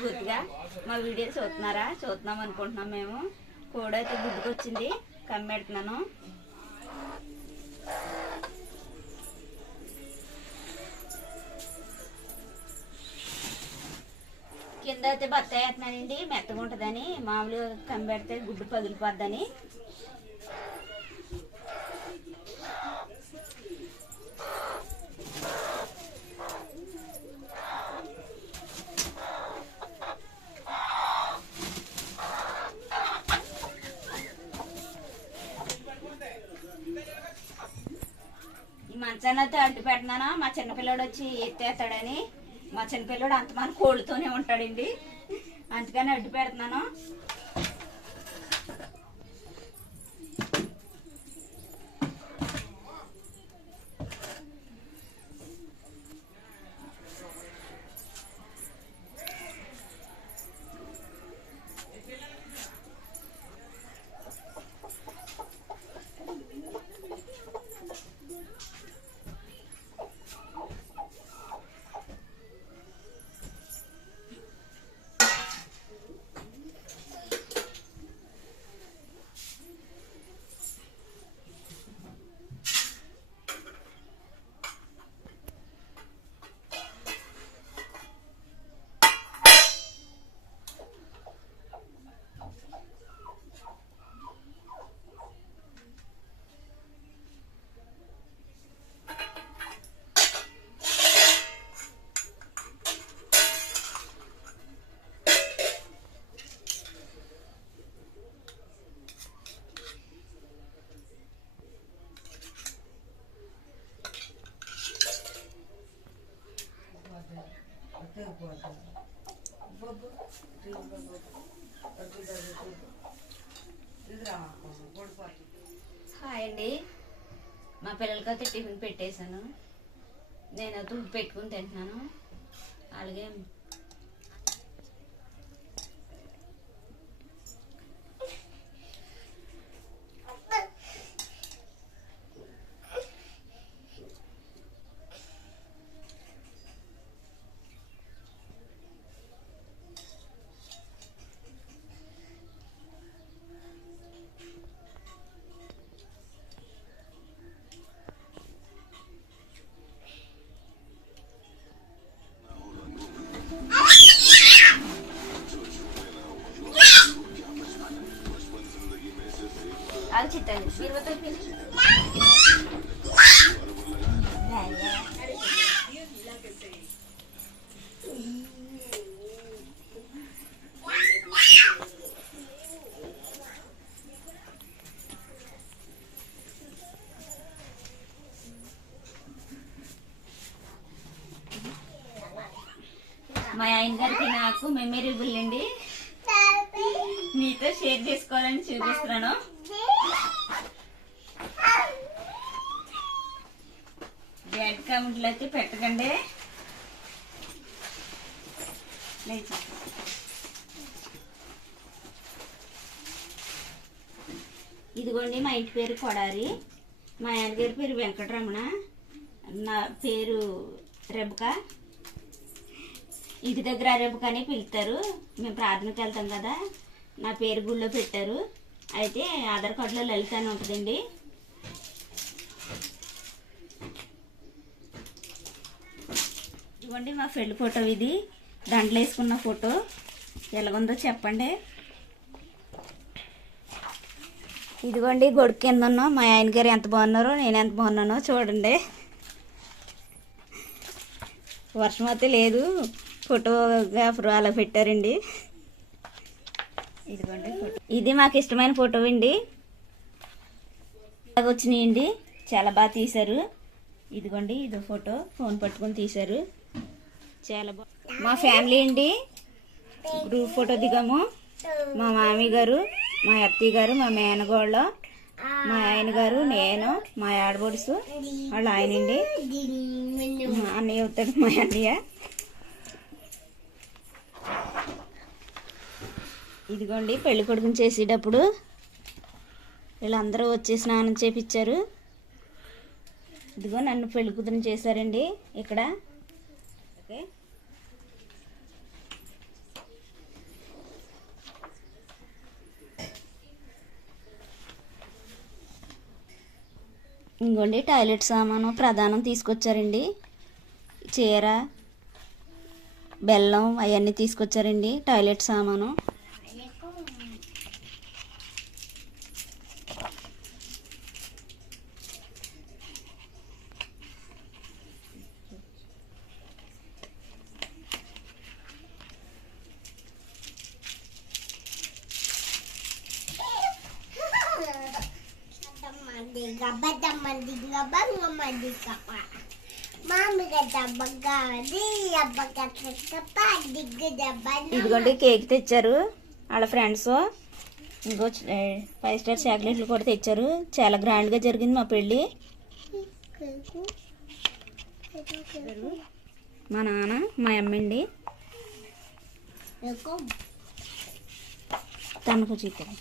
మనస్ఫూర్తిగా మా వీడియోలు చూస్తున్నాం అనుకుంటున్నాం. మేము కోడి అయితే గుడ్డుకొచ్చింది, కమ్మెడుతున్నాను. కింద అయితే బత్తాయి వేస్తున్నానండి, మెత్తగా ఉంటుందని. మామూలుగా కమ్మెడితే గుడ్డు పగిలిపోద్దని. మంచాన్ని అయితే అడ్డు పెట్టినాను. మా చిన్నపిల్లడు వచ్చి ఎత్తేస్తాడని. మా చిన్నపిల్లడు అంతమంది కోళ్ళతోనే ఉంటాడండి, అందుకని అడ్డు పెడుతున్నాను. హాయ్ అండి, మా పిల్లలకైతే టిఫిన్ పెట్టేశాను. నేను తుడి పెట్టుకుని తింటున్నాను. అలాగే చిత్తాను మా ఆయన గారికి నాకు మెమరబుల్ అండి, మీతో షేర్ చేసుకోవాలని చూపిస్తున్నాను. బ్యాడ్ కామెంట్లు అయితే పెట్టకండి. ఇదిగోండి మా ఇంటి పేరు కొడారి, మా ఆయన గారి పేరు వెంకటరమణ, నా పేరు రెబక. ఇంటి దగ్గర రెబక అని పిలుస్తారు. మేము ప్రార్థనకి వెళ్తాం కదా, నా పేరు గుళ్ళో పెట్టారు. అయితే ఆధార్ కార్డులో లలిత అని ఉంటుందండి. ఇదిగోండి మా పెళ్లి ఫోటో, ఇది దండలు వేసుకున్న ఫోటో. ఎలాగుందో చెప్పండి. ఇదిగోండి గొడుగు కింద ఉన్నాం. మా ఆయన గారు ఎంత బాగున్నారో, నేను ఎంత బాగున్నానో చూడండి. వర్షం అయితే లేదు, ఫోటోగ్రాఫర్ అలా పెట్టారండి. ఇదిగోండి ఫోటో, ఇది మాకు ఇష్టమైన ఫోటో అండి. వచ్చినాయండి, చాలా బాగా తీశారు. ఇదిగోండి ఇదో ఫోటో, ఫోన్ పట్టుకొని తీశారు, చాలా బాగా. మా ఫ్యామిలీ అండి, గ్రూప్ ఫోటో దిగాము. మా మామయ్య గారు, మా అత్తయ్య గారు, మా మేనగోళ్ళ, మా ఆయన గారు, నేను, మా ఆడబొడుసు వాళ్ళ ఆయన అండి. అన్నయ్య అవుతాడు మా అన్నయ్య. ఇదిగోండి పెళ్లి కొడుకుని చేసేటప్పుడు వీళ్ళందరూ వచ్చి స్నానం చేపించారు. ఇదిగో నన్ను పెళ్లి కూతురుని చేశారండి ఇక్కడ. ఓకే, ఇంకోండి టాయిలెట్ సామాను ప్రధానం తీసుకొచ్చారండి. చీర, బెల్లం అవన్నీ తీసుకొచ్చారండి టాయిలెట్ సామాను. ఇదిగోండి కేక్ తెచ్చారు వాళ్ళ ఫ్రెండ్స్. ఇంకో 5 స్టార్ చాక్లెట్లు కూడా తెచ్చారు. చాలా గ్రాండ్గా జరిగింది మా పెళ్ళి. మా నాన్న, మా అమ్మండి. తనకు చికెన్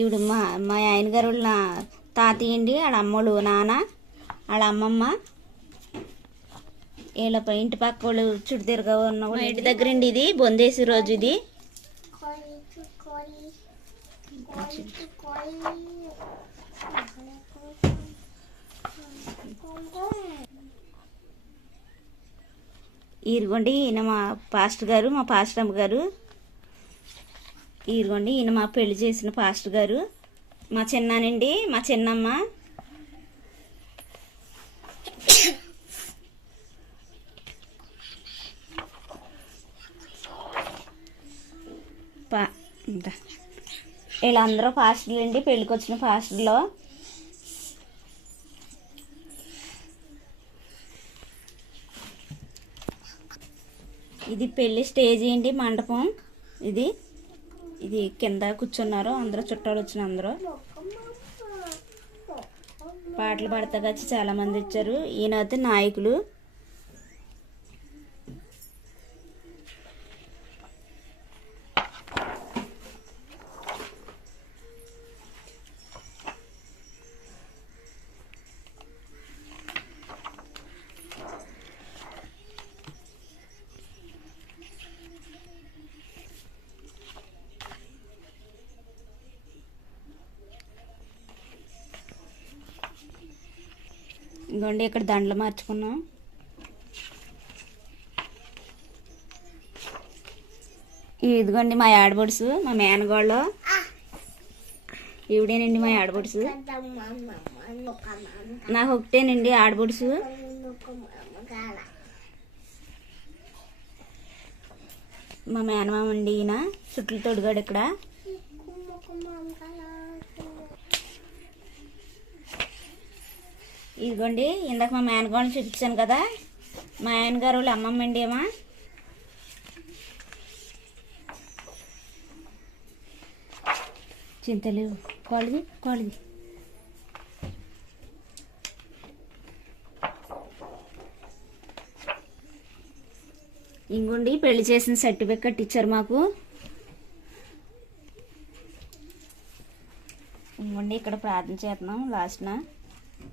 ఈవిడ మా ఆయన గారు వాళ్ళ తాతయ్య అండి. వాళ్ళ అమ్మోళ్ళు నాన్న, వాళ్ళ అమ్మమ్మ, వీళ్ళ ఇంటి పక్క వాళ్ళు చుట్టూ తిరగా ఉన్న వాళ్ళ ఇంటి దగ్గర అండి. ఇది బొందేసి రోజు ఇది. ఈరుగోండి ఈయన మా పాస్టర్ గారు, మా పాస్టర్ అమ్మ గారు. ఈరుగోండి ఈయన మా పెళ్లి చేసిన పాస్టర్ గారు. మా చిన్నానండి, మా చిన్నమ్మ. వీళ్ళందరూ పాస్టర్లు అండి, పెళ్ళికి వచ్చిన పాస్టర్లో. ఇది పెళ్లి స్టేజ్ ఏంటి, మండపం ఇది. ఇది కింద కూర్చున్నారు అందరూ, చుట్టాలు వచ్చిన అందరూ. పాటలు పాడతాగా వచ్చి చాలా మంది వచ్చారు. ఈయన అయితే నాయకులు. ఇంకోండి ఇక్కడ దండలు మార్చుకున్నాం. ఇదిగోండి మా ఆడబడుసు, మా మేనగోళ్ళు. ఈవిడేనండి మా ఆడబడుసు. నాకు ఒకటేనండి ఆడబడుసు. మా మేనమామ అండి ఈయన. చుట్లు తొడిగాడు ఇక్కడ. ఇదిగోండి ఇందాక మా మేనగోళ్ళని చూపించాను కదా, మా ఆయన గారు వాళ్ళు అమ్మమ్మ అండి. ఏమా చింతలు కోళ్ళవి కోళ్ళవి. ఇంకోండి పెళ్లి చేసిన సర్టిఫికెట్ ఇచ్చారు మాకు. ఇంకోండి ఇక్కడ ప్రార్థన చేస్తున్నాం లాస్ట్న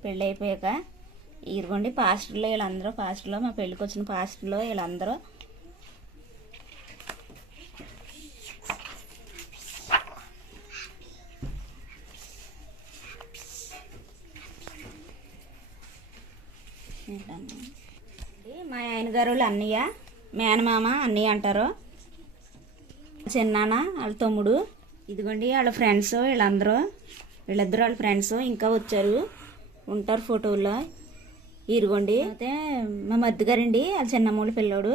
పెళ్ళి అయిపోయాక. ఇదిగోండి పాస్టర్లో వీళ్ళందరూ, పాస్టర్లో మా పెళ్ళికి వచ్చిన పాస్టర్లో వీళ్ళందరూ. మా ఆయన గారు వాళ్ళు అన్నయ్య, మేనమామ అన్నయ్య అంటారు. చిన్నాన్న వాళ్ళ తమ్ముడు. ఇదిగోండి వాళ్ళ ఫ్రెండ్స్ వీళ్ళందరూ, వీళ్ళిద్దరు వాళ్ళ ఫ్రెండ్స్ ఇంకా వచ్చారు, ఉంటారు ఫోటోల్లో. ఇదిగోండి అయితే మా మధ్య గారండి, వాళ్ళ చిన్నమ్మూళ్ళ పిల్లోడు.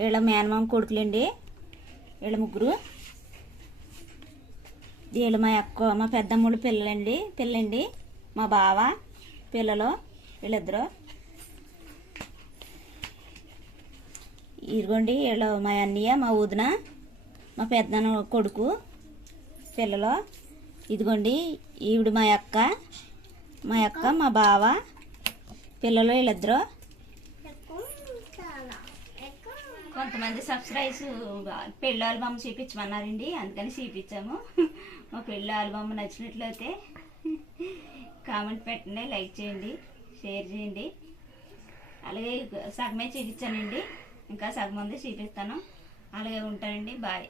వీళ్ళ మేనమామ కొడుకులండి వీళ్ళ ముగ్గురు. వీళ్ళు మా అక్క, మా పెద్దమ్మూళ్ళ పిల్లండి, మా బావ పిల్లలు వీళ్ళిద్దరు. ఇదిగోండి వీళ్ళు మా అన్నయ్య, మా వదిన, మా పెద్దన్న కొడుకు పిల్లలు. ఇదిగోండి ఈవిడ మా అక్క, మా బావ పిల్లలు వీళ్ళిద్దరు. కొంతమంది సబ్స్క్రైబ్స్ పెళ్ళి ఆల్బమ్ చూపించమన్నారండి, అందుకని చూపించాము. మా పెళ్ళి ఆల్బమ్ నచ్చినట్లయితే కామెంట్ పెట్టండి, లైక్ చేయండి, షేర్ చేయండి. అలాగే సగమే చూపించానండి, ఇంకా సగం ఉంది చూపిస్తాను. అలాగే ఉంటానండి. బాయ్.